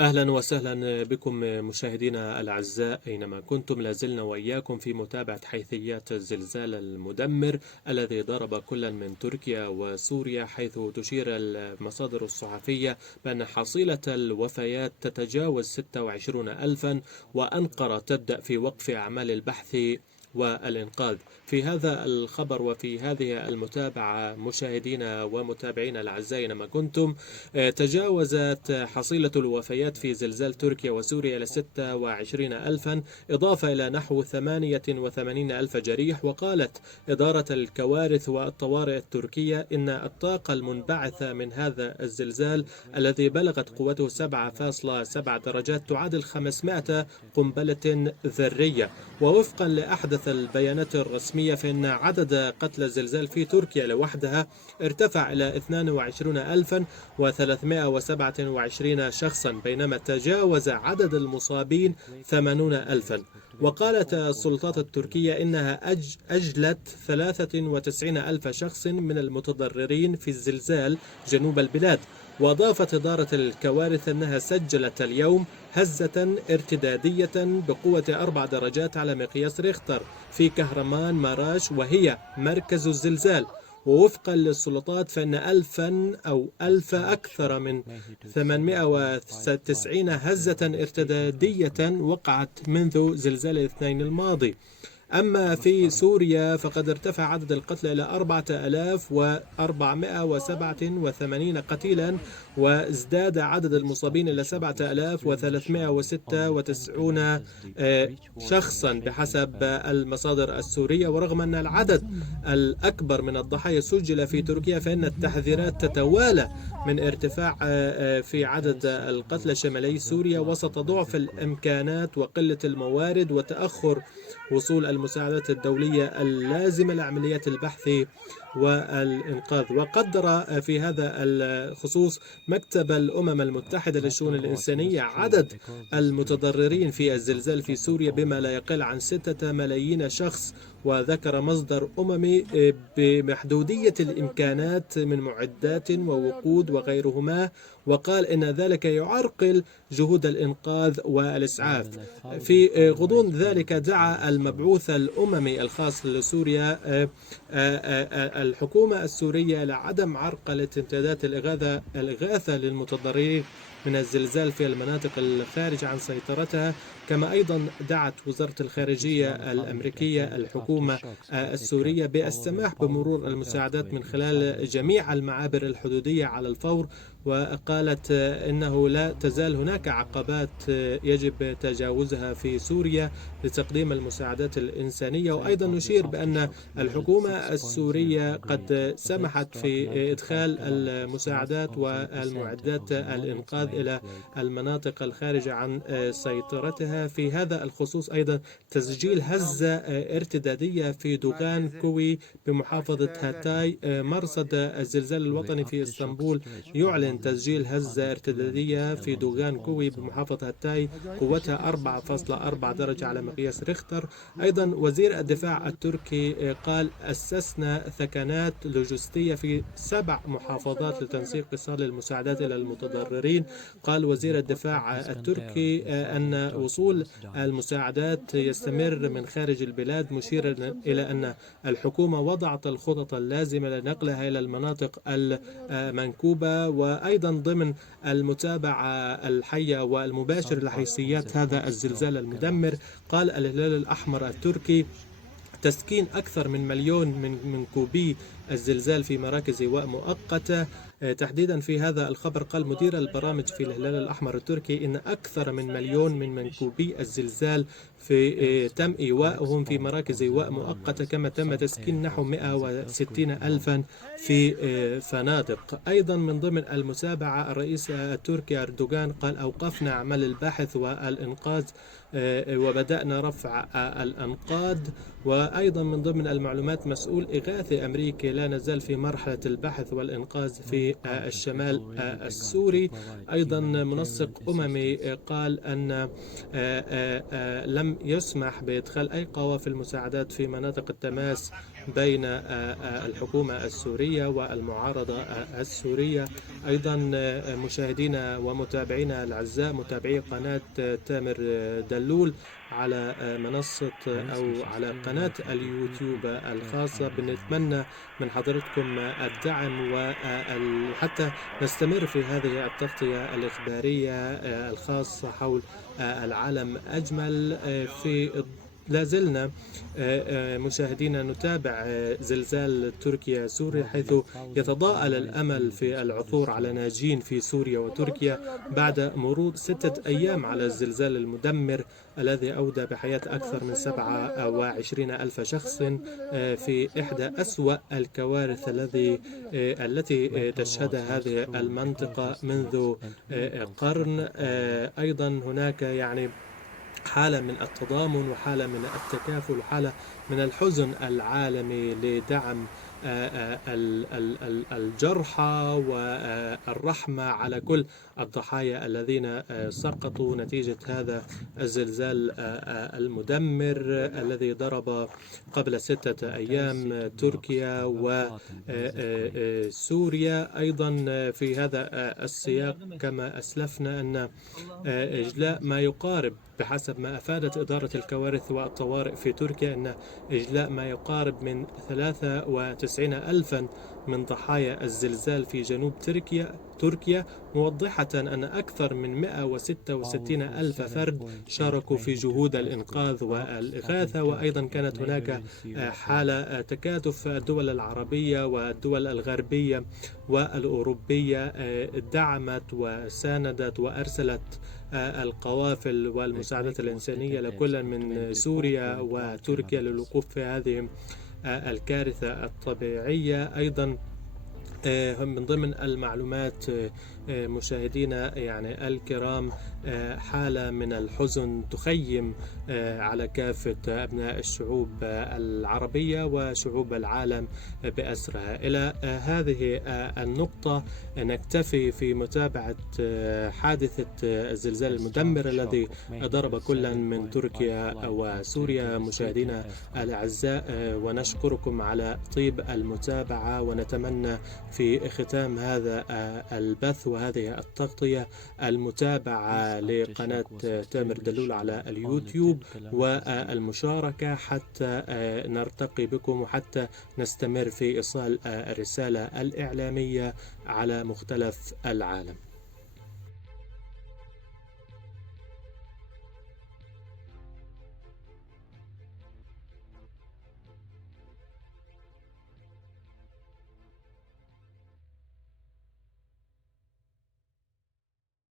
أهلا وسهلا بكم مشاهدينا الأعزاء أينما كنتم. لازلنا وإياكم في متابعة حيثيات الزلزال المدمر الذي ضرب كلا من تركيا وسوريا، حيث تشير المصادر الصحفية بأن حصيلة الوفيات تتجاوز 26 ألفا، وأنقرة تبدأ في وقف أعمال البحث والإنقاذ. في هذا الخبر وفي هذه المتابعة مشاهدينا ومتابعينا الأعزاء أينما كنتم، تجاوزت حصيلة الوفيات في زلزال تركيا وسوريا إلى 26 ألفا، إضافة إلى نحو 88 ألف جريح. وقالت إدارة الكوارث والطوارئ التركية إن الطاقة المنبعثة من هذا الزلزال الذي بلغت قوته 7.7 درجات تعادل 500 قنبلة ذرية. ووفقا لأحدث البيانات الرسمية فإن عدد قتلى الزلزال في تركيا لوحدها ارتفع إلى 22,327 شخصا، بينما تجاوز عدد المصابين 80 ألفا. وقالت السلطات التركية إنها أجلت 93 ألف شخص من المتضررين في الزلزال جنوب البلاد. وأضافت إدارة الكوارث أنها سجلت اليوم هزة ارتدادية بقوة 4 درجات على مقياس ريختر في كهرمان ماراش، وهي مركز الزلزال. ووفقا للسلطات فإن ألف أكثر من 890 هزة ارتدادية وقعت منذ زلزال الاثنين الماضي. أما في سوريا فقد ارتفع عدد القتلى إلى 4487 قتيلا، وازداد عدد المصابين إلى 7396 شخصا بحسب المصادر السورية. ورغم أن العدد الأكبر من الضحايا سجل في تركيا، فإن التحذيرات تتوالى من ارتفاع في عدد القتلى شمالي سوريا وسط ضعف الإمكانات وقلة الموارد وتأخر وصول المساعدات الدولية اللازمة لعمليات البحث والإنقاذ. وقدر في هذا الخصوص مكتب الأمم المتحدة للشؤون الإنسانية عدد المتضررين في الزلزال في سوريا بما لا يقل عن 6 ملايين شخص. وذكر مصدر أممي بمحدودية الإمكانات من معدات ووقود وغيرهما، وقال إن ذلك يعرقل جهود الإنقاذ والإسعاف. في غضون ذلك دعا المبعوث الأممي الخاص لسوريا الحكومة السورية لعدم عرقلة امتدادات الإغاثة للمتضررين من الزلزال في المناطق الخارجة عن سيطرتها. كما أيضا دعت وزارة الخارجية الأمريكية الحكومة السورية بالسماح بمرور المساعدات من خلال جميع المعابر الحدودية على الفور. وقالت إنه لا تزال هناك عقبات يجب تجاوزها في سوريا لتقديم المساعدات الإنسانية. وأيضا نشير بأن الحكومة السورية قد سمحت في إدخال المساعدات والمعدات الإنقاذ إلى المناطق الخارجة عن سيطرتها. في هذا الخصوص أيضا تسجيل هزة ارتدادية في دوغان كوي بمحافظة هاتاي. مرصد الزلزال الوطني في اسطنبول يعلن تسجيل هزة ارتدادية في دوغان كوي بمحافظة هاتاي قوتها 4.4 درجة على مقياس ريختر. أيضا وزير الدفاع التركي قال أسسنا ثكنات لوجستية في 7 محافظات لتنسيق إيصال المساعدات إلى المتضررين. قال وزير الدفاع التركي أن وصول المساعدات يستمر من خارج البلاد، مشيرا إلى أن الحكومة وضعت الخطط اللازمة لنقلها إلى المناطق المنكوبة. وأيضا ضمن المتابعة الحية والمباشرة لحيثيات هذا الزلزال المدمر، قال الهلال الأحمر التركي تسكين أكثر من 1,000,000 من كوبي الزلزال في مراكز إيواء مؤقتة. تحديدا في هذا الخبر قال مدير البرامج في الهلال الأحمر التركي إن أكثر من 1,000,000 من منكوبي الزلزال تم إيواءهم في مراكز إيواء مؤقتة، كما تم تسكين نحو 160 ألفا في فنادق. أيضا من ضمن المتابعة الرئيس التركي أردوغان قال أوقفنا أعمال البحث والإنقاذ وبدأنا رفع الأنقاض. وأيضا من ضمن المعلومات مسؤول إغاثي أمريكي لا نزال في مرحلة البحث والإنقاذ في الشمال السوري. أيضا منسق أممي قال أن لم يسمح بإدخال أي قوافل مساعدات في مناطق التماس بين الحكومة السورية والمعارضة السورية. أيضا مشاهدينا ومتابعينا الأعزاء، متابعي قناة تامر دلول على منصة أو على قناة اليوتيوب الخاصة، بنتمنى من حضرتكم الدعم وحتى نستمر في هذه التغطية الإخبارية الخاصة حول العالم أجمل. في لازلنا مشاهدينا نتابع زلزال تركيا سوريا، حيث يتضاءل الأمل في العثور على ناجين في سوريا وتركيا بعد مرور 6 أيام على الزلزال المدمر الذي أودى بحياة أكثر من 27 ألف شخص في إحدى أسوأ الكوارث التي تشهدها هذه المنطقة منذ قرن. أيضا هناك حالة من التضامن وحالة من التكافل وحالة من الحزن العالمي لدعم الجرحى والرحمة على كل الضحايا الذين سقطوا نتيجة هذا الزلزال المدمر الذي ضرب قبل 6 أيام تركيا وسوريا. أيضا في هذا السياق كما أسلفنا أن إجلاء ما يقارب، بحسب ما أفادت إدارة الكوارث والطوارئ في تركيا، أن إجلاء ما يقارب من 93 ألفا من ضحايا الزلزال في جنوب تركيا، موضحة أن أكثر من 166 ألف فرد شاركوا في جهود الإنقاذ والإغاثة. وأيضا كانت هناك حالة تكاتف الدول العربية والدول الغربية والأوروبية دعمت وساندت وأرسلت القوافل والمساعدات الإنسانية لكل من سوريا وتركيا للوقوف في هذه الكارثة الطبيعية. أيضا من ضمن المعلومات مشاهدينا الكرام، حالة من الحزن تخيم على كافة أبناء الشعوب العربية وشعوب العالم بأسرها. إلى هذه النقطة نكتفي في متابعة حادثة الزلزال المدمر الذي ضرب كلا من تركيا وسوريا. مشاهدينا الأعزاء، ونشكركم على طيب المتابعة، ونتمنى في ختام هذا البث وهذه التغطية المتابعة لقناة تامر دلول على اليوتيوب والمشاركة حتى نرتقي بكم وحتى نستمر في إيصال الرسالة الإعلامية على مختلف العالم.